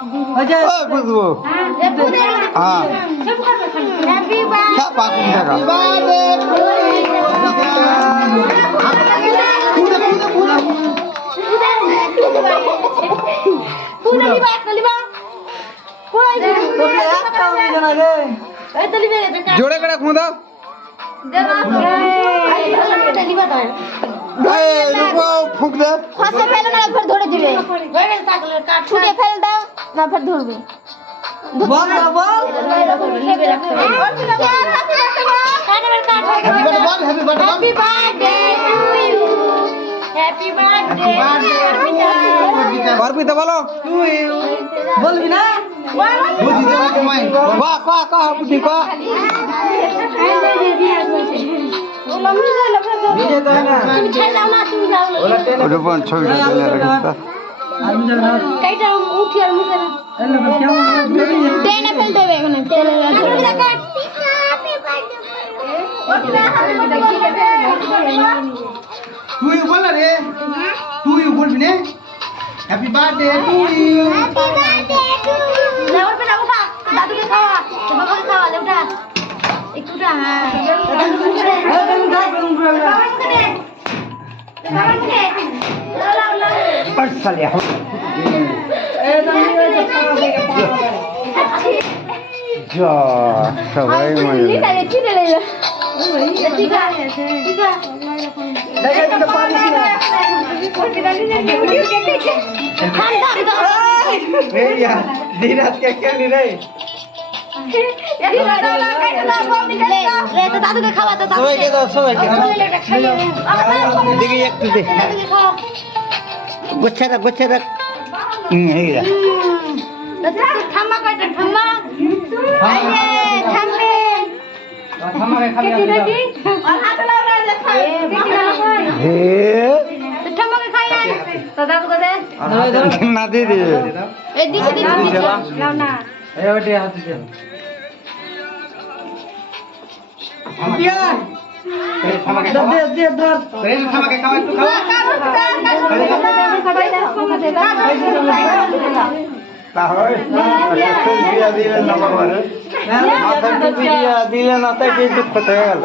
ওই বুঝবো হ্যাঁ পাখি থাকা জোরে করে খুঁ দাও ফুক দাও খসে ফেলে না ফের ধরে দিবে ছুটে ফেল দাও না ফের ধরবে বল না বল happy birthday to you happy birthday Arpita বলো বলবি না বাহ কাহ কাহ বুদ্ধি কাহ ছবিটা টেনে ফেলতে হবে এখন তুই বল রে তুই বলবি না হ্যাপি বার্থডে টু ইউ দাদুকে খাওয়া বাবাকে খাওয়ালে ওটা একটুটা সালে যা সবাই দাদুকে খাওয়াতে সবাইকে দাও সবাইকে দেখি একটু দে গোচ্ছা রাখ এই যা ঠাম্মা কয়টা ঠাম্মা ঠাম্মাকে খাই তো দাদুকে দে না দিয়ে দে এই দিছি নাও না এই ওটা হাতে দে দিলে না তাই দুঃখ হয়ে গেল